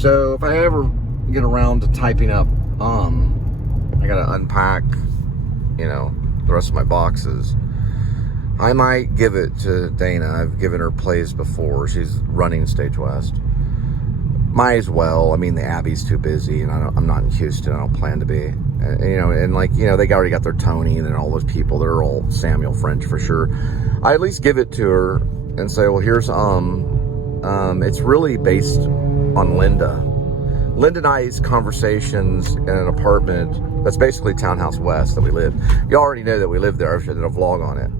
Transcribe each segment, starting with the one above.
So if I ever get around to typing up, I gotta unpack, the rest of my boxes. I might give it to Dana. I've given her plays before. She's running Stage West. Might as well. I mean, the Abbey's too busy, and I'm not in Houston. I don't plan to be. They already got their Tony and then all those people. They're all Samuel French for sure. I at least give it to her and say, well, here's it's really based on Linda. Linda and I's conversations in an apartment that's basically Townhouse West that we live. You already know that we live there. I did a vlog on it,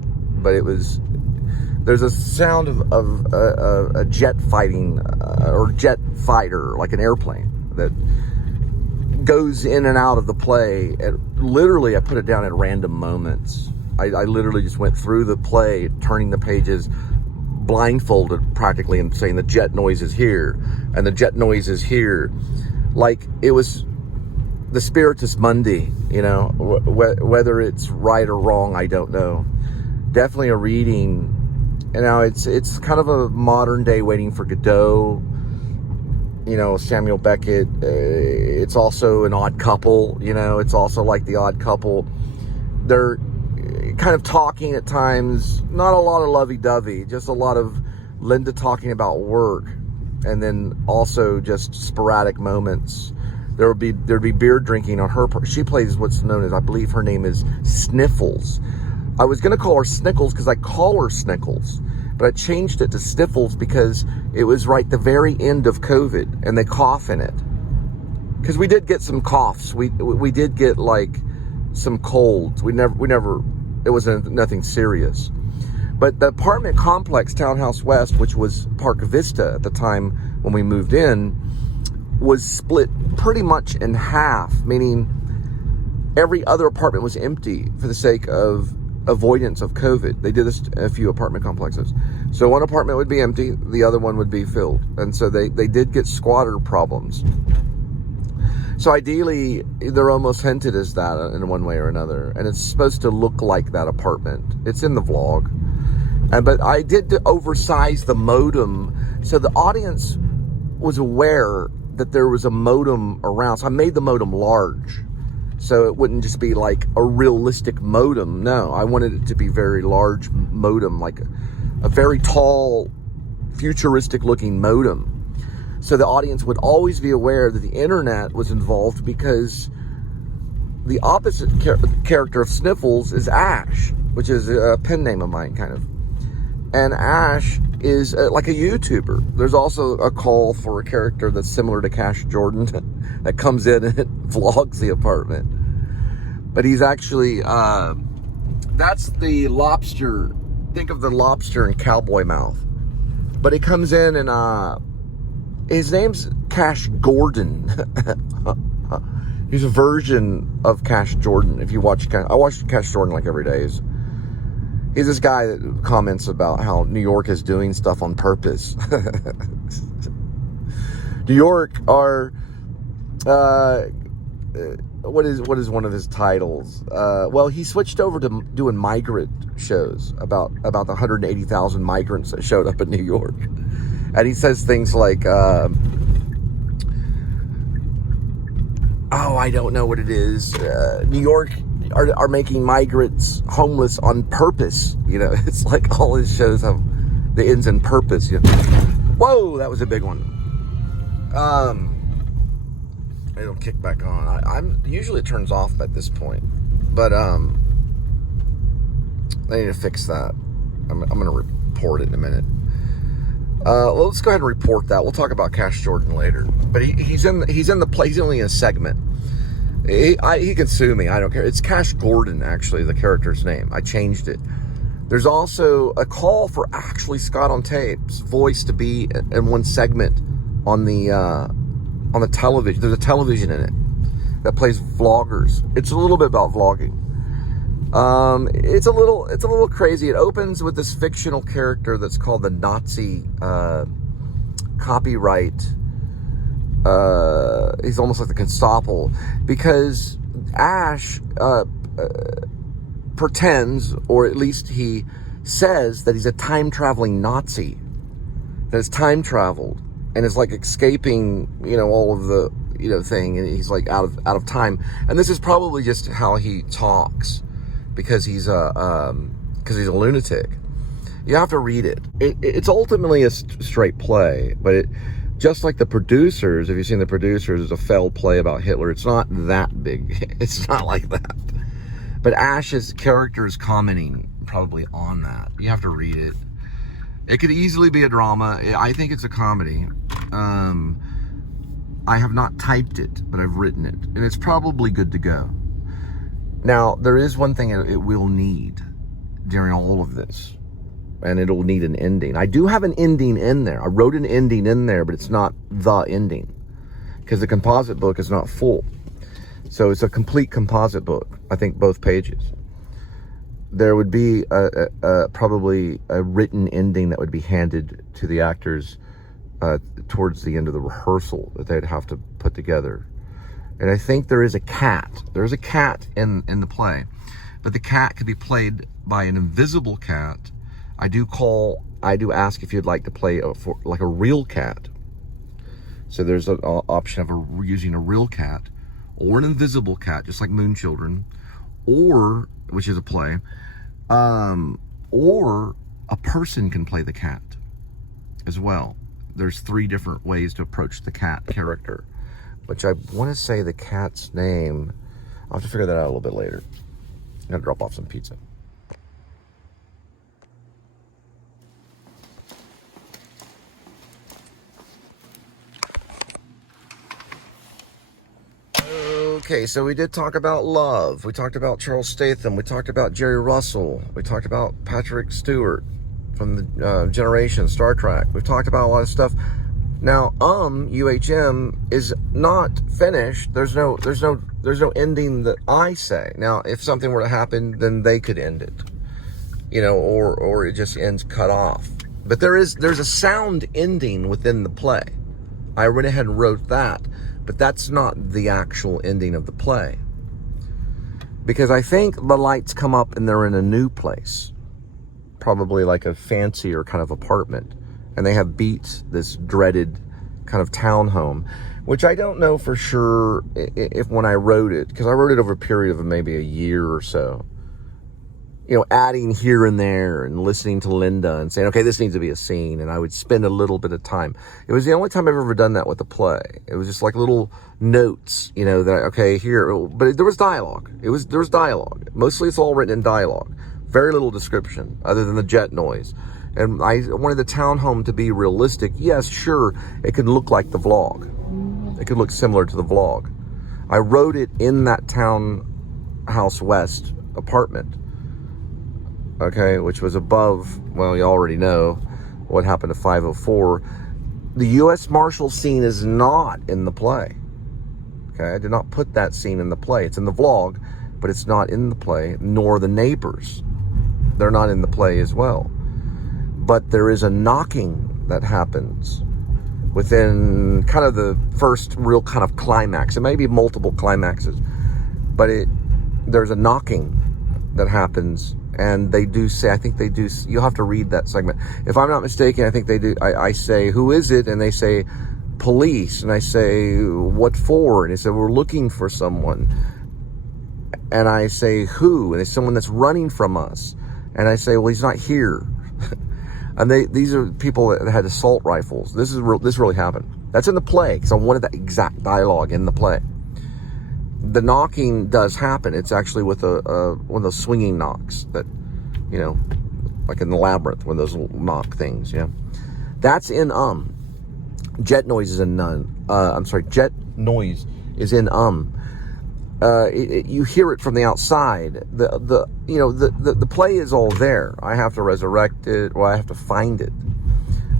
but there's a sound of a jet fighting or jet fighter, like an airplane that goes in and out of the play. And literally, I put it down at random moments. I literally just went through the play, turning the pages, blindfolded practically, and saying the jet noise is here and the jet noise is here. Like it was the Spiritus Mundi, whether it's right or wrong, I don't know. Definitely a reading. It's kind of a modern day Waiting for Godot, Samuel Beckett. It's also an odd couple, it's also like the Odd Couple. They're kind of talking at times, not a lot of lovey-dovey, just a lot of Linda talking about work, and then also just sporadic moments. There'd be beer drinking on her part. She plays what's known as, I believe her name is Sniffles. I was going to call her Snickles because I call her Snickles, but I changed it to Sniffles because it was right the very end of COVID and they cough in it. Because we did get some coughs. We did get like some colds. We never, it wasn't nothing serious. But the apartment complex, Townhouse West, which was Park Vista at the time when we moved in, was split pretty much in half, meaning every other apartment was empty for the sake of avoidance of COVID. They did this in a few apartment complexes. So one apartment would be empty, the other one would be filled. And so they did get squatter problems. So ideally, they're almost hinted as that in one way or another. And it's supposed to look like that apartment. It's in the vlog. But I did oversize the modem so the audience was aware that there was a modem around. So I made the modem large, so it wouldn't just be like a realistic modem. No, I wanted it to be very large modem, like a very tall, futuristic looking modem. So the audience would always be aware that the internet was involved, because the opposite character of Sniffles is Ash, which is a pen name of mine, kind of. And Ash is like a YouTuber. There's also a call for a character that's similar to Cash Jordan that comes in and vlogs the apartment. But he's actually, that's the lobster. Think of the lobster in Cowboy Mouth. But he comes in and his name's Cash Gordon. He's a version of Cash Jordan. If you watch, I watch Cash Jordan like every day. He's this guy that comments about how New York is doing stuff on purpose. New York are, what is one of his titles? Well, he switched over to doing migrant shows about the 180,000 migrants that showed up in New York. And he says things like, I don't know what it is. New York are making migrants homeless on purpose. It's like all his shows have the ends in purpose. Whoa, that was a big one. It'll kick back on. I'm usually it turns off at this point, but I need to fix that. I'm gonna report it in a minute. Let's go ahead and report that. We'll talk about Cash Jordan later. But he's in the play. He's only in a segment. He can sue me. I don't care. It's Cash Gordon, actually, the character's name. I changed it. There's also a call for actually Scott on Tape's voice to be in one segment on the television. There's a television in it that plays vloggers. It's a little bit about vlogging. It's a little crazy. It opens with this fictional character that's called the Nazi copyright. He's almost like the Constable, because Ash pretends, or at least he says, that he's a time-traveling Nazi, that has time traveled, and is like escaping, all of the, thing, and he's like out of time. And this is probably just how he talks, because he's a lunatic. You have to read it. It's ultimately a straight play, but it, just like the producers, if you've seen the producers, is a failed play about Hitler. It's not that big. It's not like that. But Ash's character is commenting probably on that. You have to read it. It could easily be a drama. I think it's a comedy. I have not typed it, but I've written it, and it's probably good to go. Now, there is one thing it will need during all of this, and it'll need an ending. I do have an ending in there. I wrote an ending in there, but it's not the ending, because the composite book is not full. So it's a complete composite book, I think both pages. There would be probably a written ending that would be handed to the actors towards the end of the rehearsal that they'd have to put together. And I think there is a cat. There's a cat in the play, but the cat could be played by an invisible cat. I do ask if you'd like to play like a real cat. So there's an option of using a real cat or an invisible cat, just like Moon Children, or, which is a play, or a person can play the cat as well. There's 3 different ways to approach the cat character, which I want to say the cat's name. I'll have to figure that out a little bit later. I'm gonna drop off some pizza. Okay, so we did talk about love. We talked about Charles Statham. We talked about Jerry Russell. We talked about Patrick Stewart from the Generation, Star Trek. We've talked about a lot of stuff. Now, UHM is not finished. There's no ending that I say. Now, if something were to happen, then they could end it, or it just ends cut off. But there's a sound ending within the play. I went ahead and wrote that, but that's not the actual ending of the play, because I think the lights come up and they're in a new place, probably like a fancier kind of apartment. And they have beat this dreaded kind of townhome, which I don't know for sure if when I wrote it, because I wrote it over a period of maybe a year or so, adding here and there and listening to Linda and saying, okay, this needs to be a scene. And I would spend a little bit of time. It was the only time I've ever done that with a play. It was just like little notes, that, okay, here, but there was dialogue. There was dialogue. Mostly it's all written in dialogue. Very little description other than the jet noise. And I wanted the townhome to be realistic. Yes, sure, it could look like the vlog. It could look similar to the vlog. I wrote it in that Townhouse West apartment, okay, which was above, well, you already know what happened to 504. The U.S. Marshal scene is not in the play. Okay, I did not put that scene in the play. It's in the vlog, but it's not in the play, nor the neighbors. They're not in the play as well. But there is a knocking that happens within kind of the first real kind of climax. It may be multiple climaxes, but there's a knocking that happens, and they do say, I think they do, you'll have to read that segment. If I'm not mistaken, I think they do, I say, who is it? And they say, police. And I say, what for? And they say, we're looking for someone. And I say, who? And it's someone that's running from us. And I say, well, he's not here. And these are people that had assault rifles. This really happened. That's in the play, because I wanted that exact dialogue in the play. The knocking does happen. It's actually with one of those swinging knocks that, like in the Labyrinth, one of those little knock things. Yeah, that's in Jet noise is in none. Jet noise is in you hear it from the outside. The play is all there. I have to resurrect it, or I have to find it.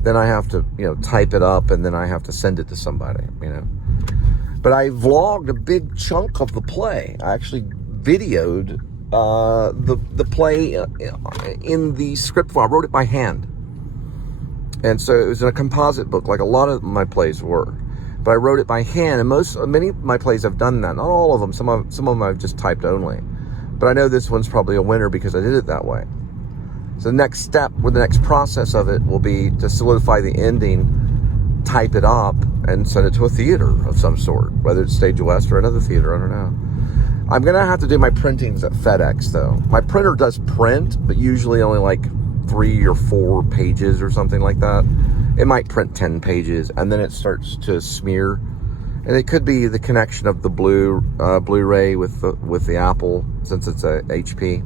Then I have to, type it up, and then I have to send it to somebody, But I vlogged a big chunk of the play. I actually videoed the play in the script file. I wrote it by hand. And so it was in a composite book, like a lot of my plays were. But I wrote it by hand, and many of my plays have done that. Not all of them. Some of them I've just typed only. But I know this one's probably a winner because I did it that way. So the next step, or the next process of it, will be to solidify the ending type it up and send it to a theater of some sort, whether it's Stage West or another theater, I don't know. I'm gonna have to do my printings at FedEx though. My printer does print, but usually only like 3 or 4 pages or something like that. It might print 10 pages and then it starts to smear. And it could be the connection of the Blu-ray with the Apple, since it's a HP.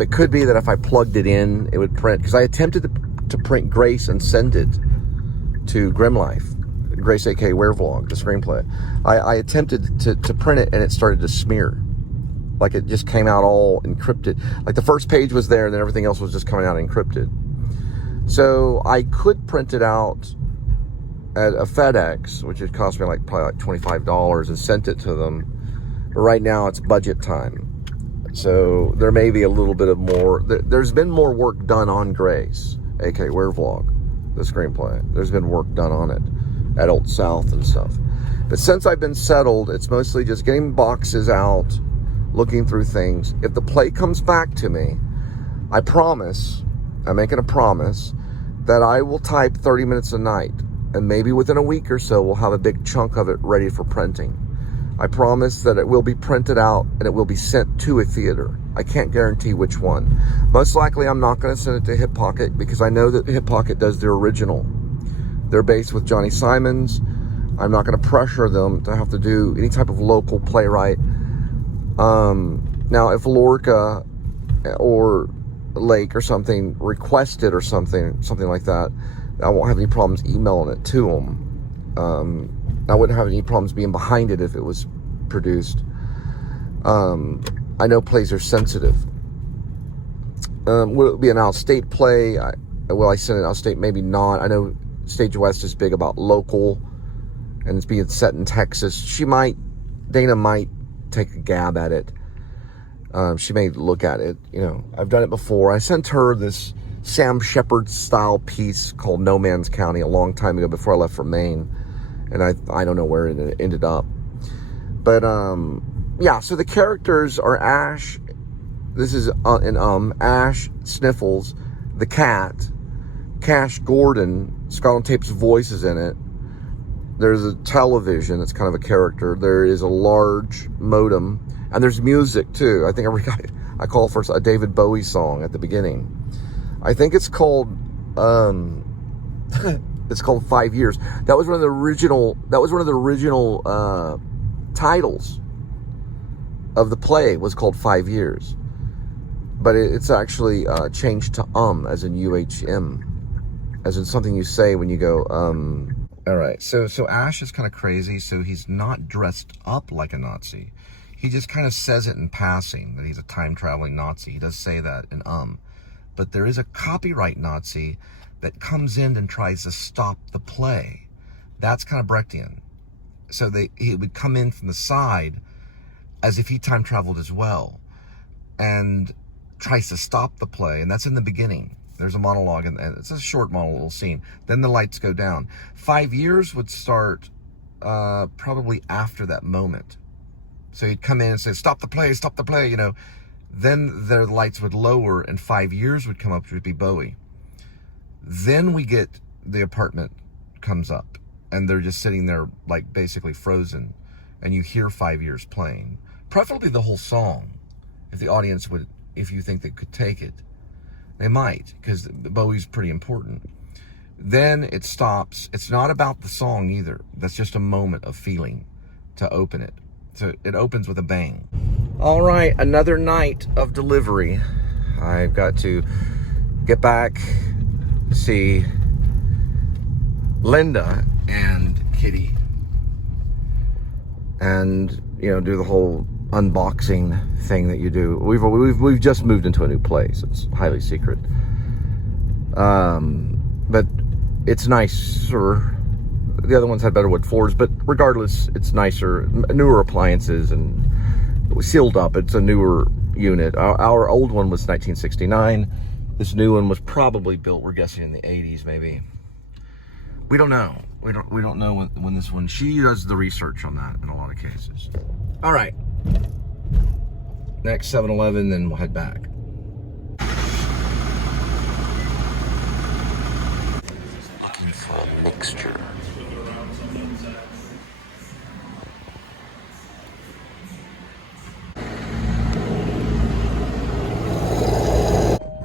It could be that if I plugged it in, it would print, because I attempted to print Grace and send it to Grimlife. Grace aka Werevlog, the screenplay. I attempted to print it and it started to smear. Like it just came out all encrypted. Like the first page was there and then everything else was just coming out encrypted. So I could print it out at a FedEx, which would cost me probably like $25, and sent it to them. But right now it's budget time. So there may be a little bit of more. There's been more work done on Grace, aka Werevlog, the screenplay. There's been work done on it at Old South and stuff. But since I've been settled, it's mostly just getting boxes out, looking through things. If the play comes back to me, I promise, I'm making a promise, that I will type 30 minutes a night. And maybe within a week or so, we'll have a big chunk of it ready for printing. I promise that it will be printed out and it will be sent to a theater. I can't guarantee which one. Most likely, I'm not going to send it to Hip Pocket because I know that Hip Pocket does their original. They're based with Johnny Simons. I'm not going to pressure them to have to do any type of local playwright. Now, if Lorca or Lake or something requested or something like that, I won't have any problems emailing it to them. I wouldn't have any problems being behind it if it was produced. I know plays are sensitive. Will it be an out-of-state play? Will I send it out-of-state? Maybe not. I know Stage West is big about local, and it's being set in Texas. Dana might take a gab at it. She may look at it. You know, I've done it before. I sent her this Sam Shepard style piece called No Man's County a long time ago before I left for Maine, and I don't know where it ended up. But yeah, so the characters are Ash. This is Ash Sniffles, the cat, Cash Gordon. Scott on Tape's voice is in it. There's a television. It's kind of a character. There is a large modem, and there's music too. I think I call for a David Bowie song at the beginning. I think it's called it's called 5 Years. That was one of the original titles of the play, was called 5 Years. But it's actually changed to as in UHM, as in something you say when you go All right. So Ash is kind of crazy, so he's not dressed up like a Nazi. He just kind of says it in passing that he's a time-traveling Nazi. He does say that in But there is a copyright Nazi that comes in and tries to stop the play. That's kind of Brechtian. So he would come in from the side as if he time traveled as well and tries to stop the play. And that's in the beginning. There's a monologue, and it's a short monologue scene. Then the lights go down. 5 years would start probably after that moment. So he'd come in and say, stop the play, you know. Then their lights would lower and 5 years would come up, which would be Bowie. Then we get the apartment comes up and they're just sitting there like basically frozen, and you hear 5 years playing. Preferably the whole song, if the audience would, if you think they could take it. They might, because Bowie's pretty important. Then it stops. It's not about the song either. That's just a moment of feeling to open it. So it opens with a bang. All right, another night of delivery. I've got to get back, see Linda and Kitty, and do the whole unboxing thing that you do. We've just moved into a new place. It's highly secret, but it's nicer. The other ones had better wood floors, but regardless, it's nicer, newer appliances, and sealed up. It's a newer unit. Our old one was 1969. This new one was probably built, we're guessing, in the 80s, maybe. We don't know. We don't know when this one. She does the research on that in a lot of cases. All right. Next 7-Eleven, then we'll head back. Looking for a mix texture.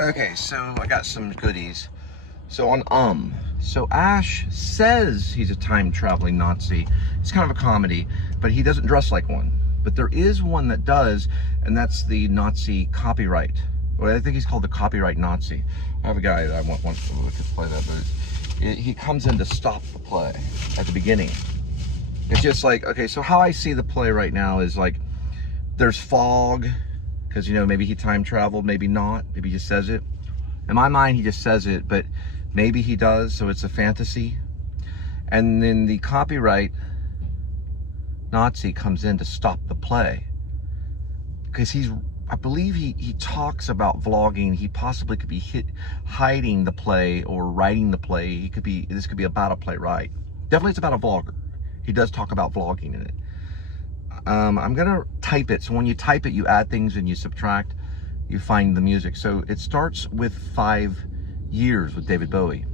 Okay, so I got some goodies. So on so Ash says he's a time-traveling Nazi. It's kind of a comedy, but he doesn't dress like one. But there is one that does, and that's the Nazi copyright. Well, I think he's called the copyright Nazi. I have a guy that I want to play that, but he comes in to stop the play at the beginning. It's just like, okay, so how I see the play right now is like, there's fog, because, you know, maybe he time traveled, maybe not, maybe he just says it. In my mind, he just says it, but maybe he does, so it's a fantasy. And then the copyright Nazi comes in to stop the play. Because I believe he talks about vlogging. He possibly could be hiding the play or writing the play. This could be about a playwright. Definitely it's about a vlogger. He does talk about vlogging in it. I'm gonna type it. So when you type it, you add things and you subtract, you find the music. So it starts with 5 years with David Bowie.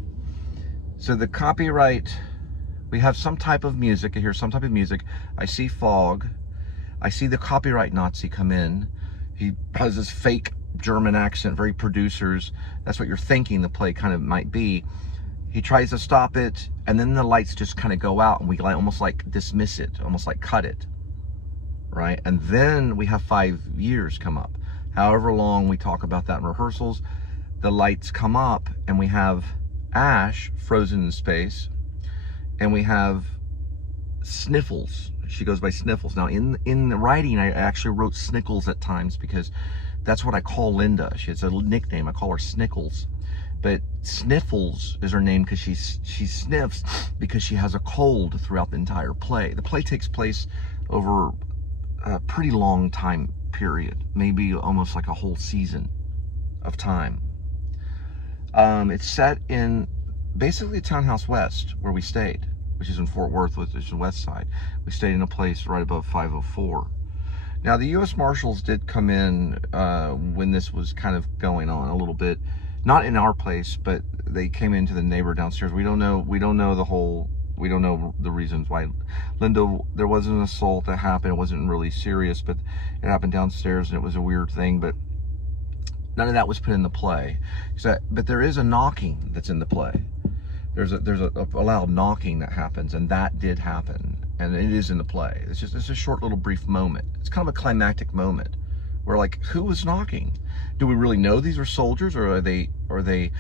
So the copyright, we have some type of music. I hear some type of music. I see fog. I see the copyright Nazi come in. He has this fake German accent, very producers. That's what you're thinking the play kind of might be. He tries to stop it, and then the lights just kind of go out, and we almost like dismiss it, almost like cut it, right? And then we have 5 years come up. However long we talk about that in rehearsals, the lights come up, and we have Ash frozen in space, and we have Sniffles. She goes by Sniffles. Now in the writing, I actually wrote Snickles at times because that's what I call Linda. She has a nickname. I call her Snickles. But Sniffles is her name because she sniffs because she has a cold throughout the entire play. The play takes place over a pretty long time period, maybe almost like a whole season of time. It's set in basically Townhouse West, where we stayed, which is in Fort Worth, which is the west side. We stayed in a place right above 504. Now, the U.S. Marshals did come in when this was kind of going on a little bit. Not in our place, but they came into the neighbor downstairs. We don't know the reasons why. Linda, there was an assault that happened. It wasn't really serious, but it happened downstairs, and it was a weird thing, but none of that was put in the play. But there is a knocking that's in the play. There's a loud knocking that happens, and that did happen, and it is in the play. It's a short little brief moment. It's kind of a climactic moment. We're like, who was knocking? Do we really know these are soldiers, or are they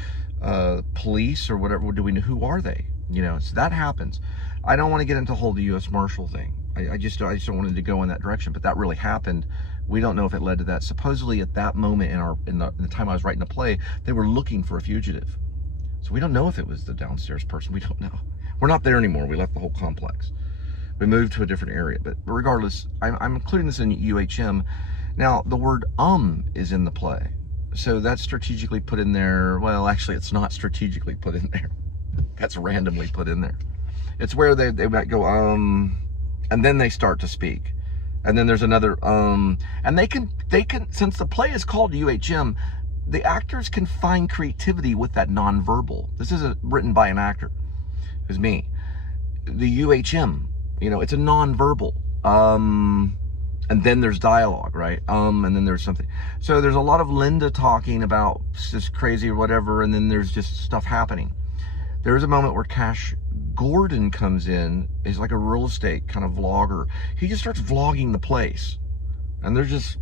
police or whatever? Do we know who are they? You know, so that happens. I don't want to get into the whole U.S. Marshal thing. I just don't want it to go in that direction, but that really happened. We don't know if it led to that. Supposedly at that moment in the time I was writing the play, they were looking for a fugitive. So we don't know if it was the downstairs person. We don't know. We're not there anymore. We left the whole complex. We moved to a different area. But regardless, I'm including this in UHM. Now, the word is in the play. So that's strategically put in there. Well, actually, it's not strategically put in there. That's randomly put in there. It's where they might go, and then they start to speak. And then there's another, and they can, since the play is called UHM, the actors can find creativity with that nonverbal. This isn't written by an actor. It's me. The UHM, you know, it's a nonverbal. And then there's dialogue, right? And then there's something. So there's a lot of Linda talking about this crazy or whatever, and then there's just stuff happening. There's a moment where Cash Gordon comes in. He's like a real estate kind of vlogger. He just starts vlogging the place. And they're just,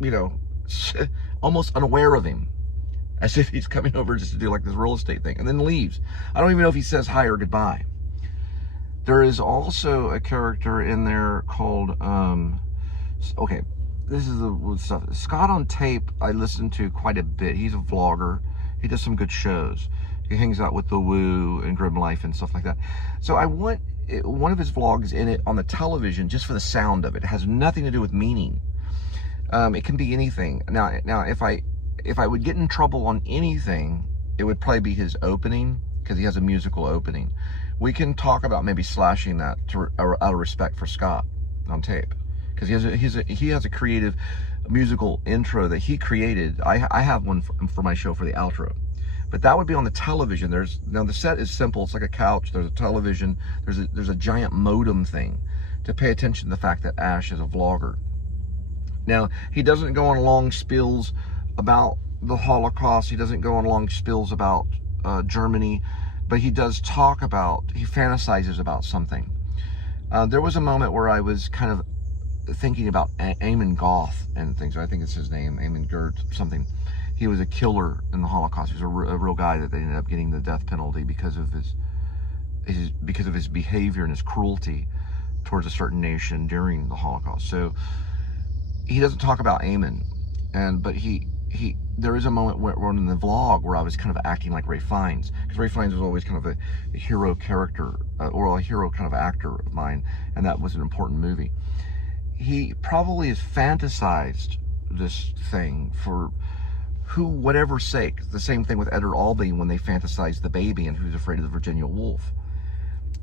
you know, almost unaware of him, as if he's coming over just to do like this real estate thing, and then leaves. I don't even know if he says hi or goodbye. There is also a character in there called, okay, this is the stuff. Scott on Tape, I listen to quite a bit. He's a vlogger. He does some good shows. He hangs out with The Woo and Grim Life and stuff like that. So I want one of his vlogs in it on the television just for the sound of it. It has nothing to do with meaning. It can be anything. Now, if I would get in trouble on anything, it would probably be his opening, because he has a musical opening. We can talk about maybe slashing that out of respect for Scott on Tape, because he has a creative musical intro that he created. I have one for my show for the outro, But that would be on the television. Now the set is simple. It's like a couch. There's a television. There's a giant modem thing to pay attention to the fact that Ash is a vlogger. Now, he doesn't go on long spills about the Holocaust. He doesn't go on long spills about Germany, but he does talk about, he fantasizes about something. There was a moment where I was kind of thinking about Eamon Goth and things. I think it's his name, Eamon Gert something. He was a killer in the Holocaust. He was a real guy that they ended up getting the death penalty because of his behavior and his cruelty towards a certain nation during the Holocaust. So he doesn't talk about Eamon, but there is a moment where in the vlog where I was kind of acting like Ray Fiennes, because Ray Fiennes was always kind of a hero character or a hero kind of actor of mine, and that was an important movie. He probably has fantasized this thing for whatever sake. The same thing with Edward Albee when they fantasized the baby and Who's Afraid of the Virginia Wolf.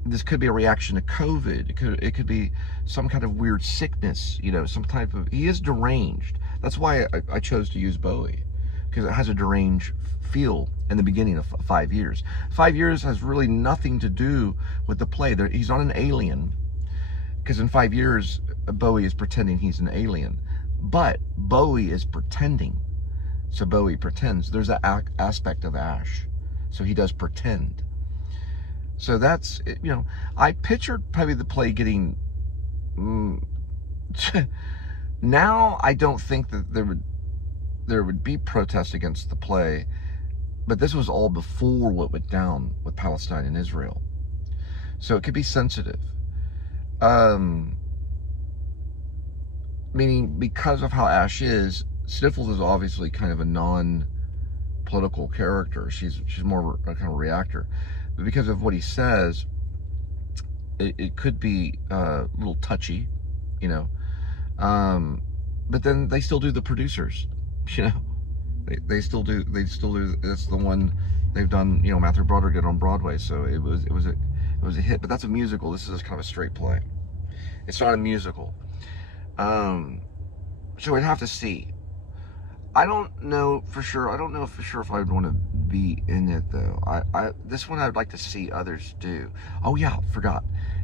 This could be a reaction to COVID. It could be some kind of weird sickness, some type of, he is deranged. That's why I chose to use Bowie, because it has a deranged feel in the beginning of 5 years. 5 years has really nothing to do with the play. He's not an alien, because in 5 years, Bowie is pretending he's an alien. But Bowie is pretending. So Bowie pretends. There's that aspect of Ash. So he does pretend. So that's, I pictured probably the play getting, now I don't think that there would be protests against the play, but this was all before what went down with Palestine and Israel. So it could be sensitive. Meaning because of how Ash is, Sniffles is obviously kind of a non-political character. She's more a kind of reactor. But because of what he says, it could be a little touchy, but then they still do the producers, they still do, that's the one they've done, Matthew Broderick on Broadway. So it was a hit, but that's a musical. This is kind of a straight play. It's not a musical. So we'd have to see. I don't know for sure if I would want to be in it though. This one I'd like to see others do. Oh yeah, forgot.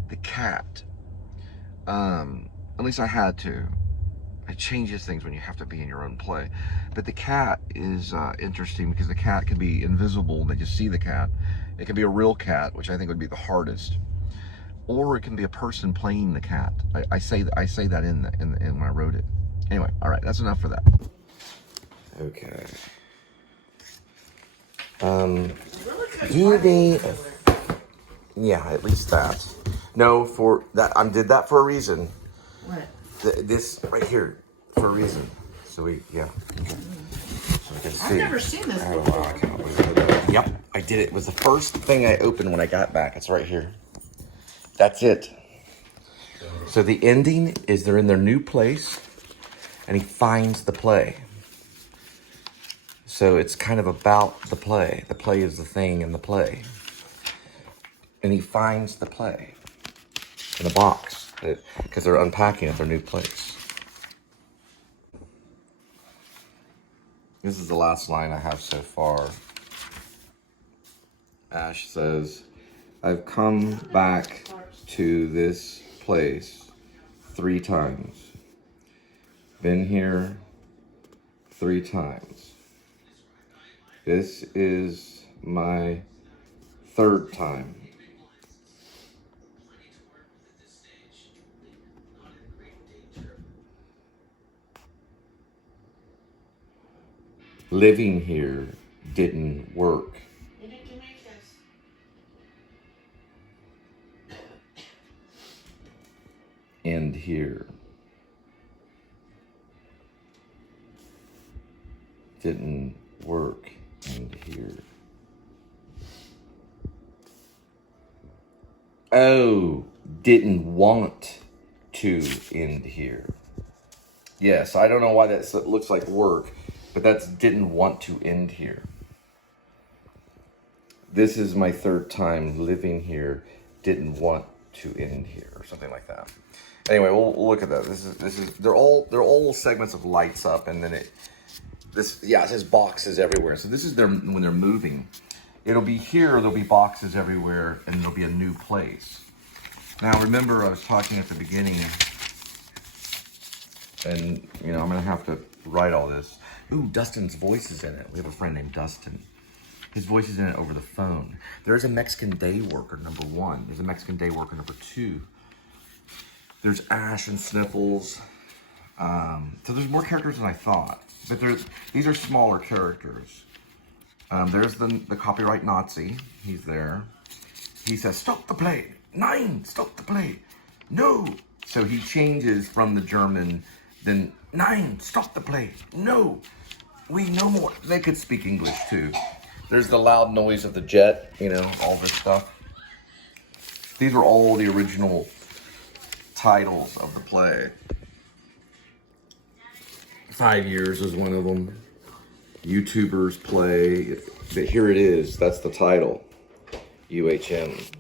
The cat. At least I had to. It changes things when you have to be in your own play. But the cat is interesting because the cat can be invisible and they just see the cat. It can be a real cat, which I think would be the hardest. Or it can be a person playing the cat. I say that in when I wrote it. Anyway, all right, that's enough for that. Okay. Yeah, at least that. No, for that, I did that for a reason. What? This right here, for a reason. So yeah. Okay. So I can see. I've never seen this before. I can't believe it. Yep, I did it. It was the first thing I opened when I got back. It's right here. That's it. So the ending is they're in their new place, and he finds the play. So it's kind of about the play. The play is the thing in the play. And he finds the play in a box because they're unpacking at their new place. This is the last line I have so far. Ash says, I've come back to this place 3 times. Been here 3 times. This is my 3rd time. Living here didn't work. End here. Didn't work. End here. Oh, didn't want to end here. Yes, I don't know why that looks like work, but that's didn't want to end here. This is my 3rd time living here. Didn't want to end here, or something like that. Anyway, we'll look at that. This is they're all segments of lights up, and then This, yeah, it says boxes everywhere. So this is their, when they're moving. It'll be here, there'll be boxes everywhere, and there'll be a new place. Now remember, I was talking at the beginning, and you know, I'm gonna have to write all this. Ooh, Dustin's voice is in it. We have a friend named Dustin. His voice is in it over the phone. There's a Mexican day worker, number 1. There's a Mexican day worker, number 2. There's Ash and Sniffles. So there's more characters than I thought. But these are smaller characters. There's the copyright Nazi. He's there. He says, "Stop the play. 9, stop the play. No." So he changes from the German, then 9, stop the play. No, we no more. They could speak English too. There's the loud noise of the jet, you know, all this stuff. These are all the original titles of the play. 5 years is one of them. YouTubers play. Here it is. That's the title. UHM.